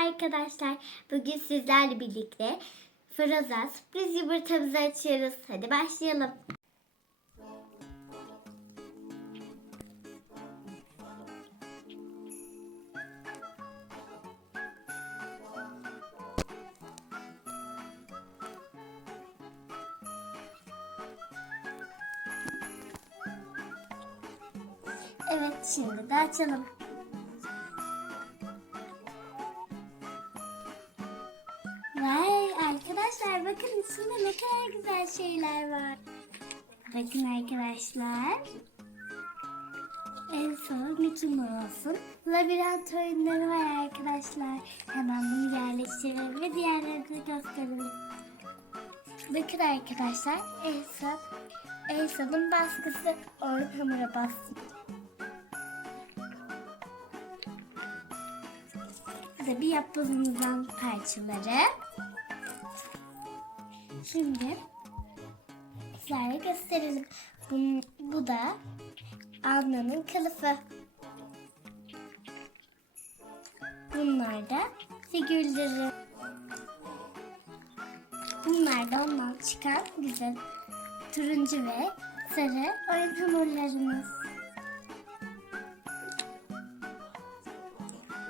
arkadaşlar. Bugün sizlerle birlikte Frozen sürpriz yumurtamızı açıyoruz. Hadi başlayalım. Evet şimdi de açalım. Bakın içinde ne kadar güzel şeyler var. Bakın arkadaşlar. En son Mickey Mouse'un labirent oyunları var arkadaşlar. Hemen bunu yerleştirelim ve diğerlerini gösterelim. Bakın arkadaşlar Elsa, Elsa'nın baskısı oyun hamura bastı. Burada bir yapbozumuzdan parçaları. Şimdi sizlere gösterelim. Bu, bu da Anna'nın kılıfı. Bunlar da figürleri. Bunlar da ondan çıkan güzel turuncu ve sarı oyun hamurlarımız.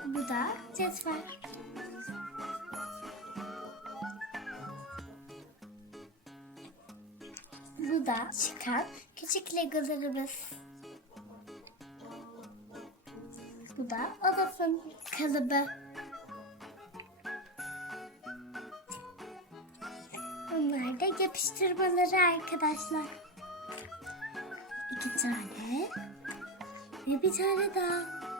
Bu da cetvel. Da çıkan küçük legolarımız. Bu da Olaf'ın kalıbı. Bunlar da yapıştırmaları arkadaşlar. İki tane ve bir tane daha.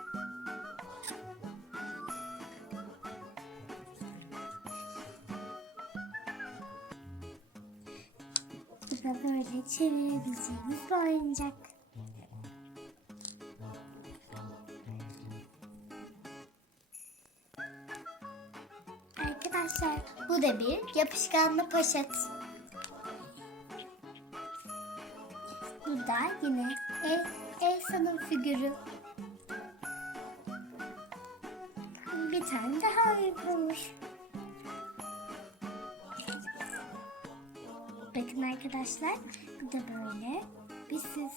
Da böyle çevirebileceğimiz bir oyuncak. Arkadaşlar bu da bir yapışkanlı poşet. Bu da yine El, Elsa'nın figürü. Bir tane daha oyun Bakın arkadaşlar bu da böyle bir süs.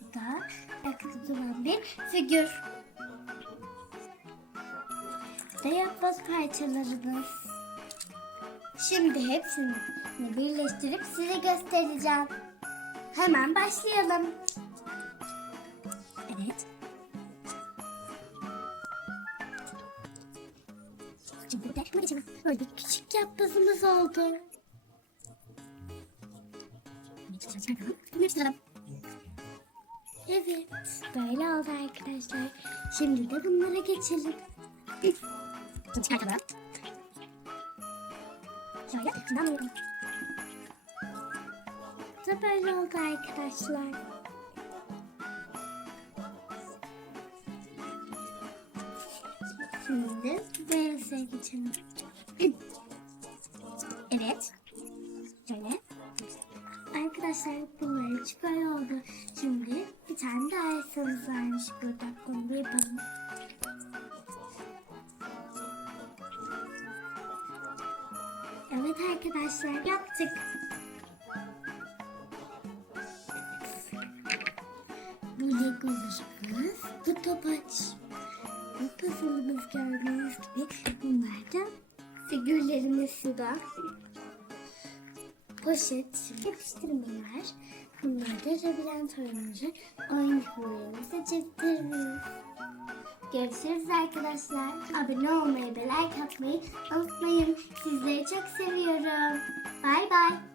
Bu da duran bir figür. Bu da yapboz parçalarımız. Şimdi hepsini birleştirip size göstereceğim. Hemen başlayalım. De bunu geçelim. Böyle küçük yapbozumuz oldu. Evet, böyle oldu arkadaşlar. Şimdi de bunlara geçelim. Şimdi çıkartalım. Şöyle şundan alalım. Da böyle oldu arkadaşlar. Şimdi beyazıya geçelim. Evet. Şöyle. Arkadaşlar bunlar hiç böyle oldu. Şimdi bir tane daha esamız varmış burada. Onu da yapalım. Evet arkadaşlar yaptık. Bu legolarımız, bu topaç. Bu puzzle'ımız gördüğünüz gibi figürlerimiz suda. Poşet, yapıştırmalar. Bunlar da labirent oyunları. Oyun hamurlarımızı ceplerimiz. Görüşürüz arkadaşlar. Abone olmayı ve like atmayı unutmayın. Sizleri çok seviyorum. Bay bay.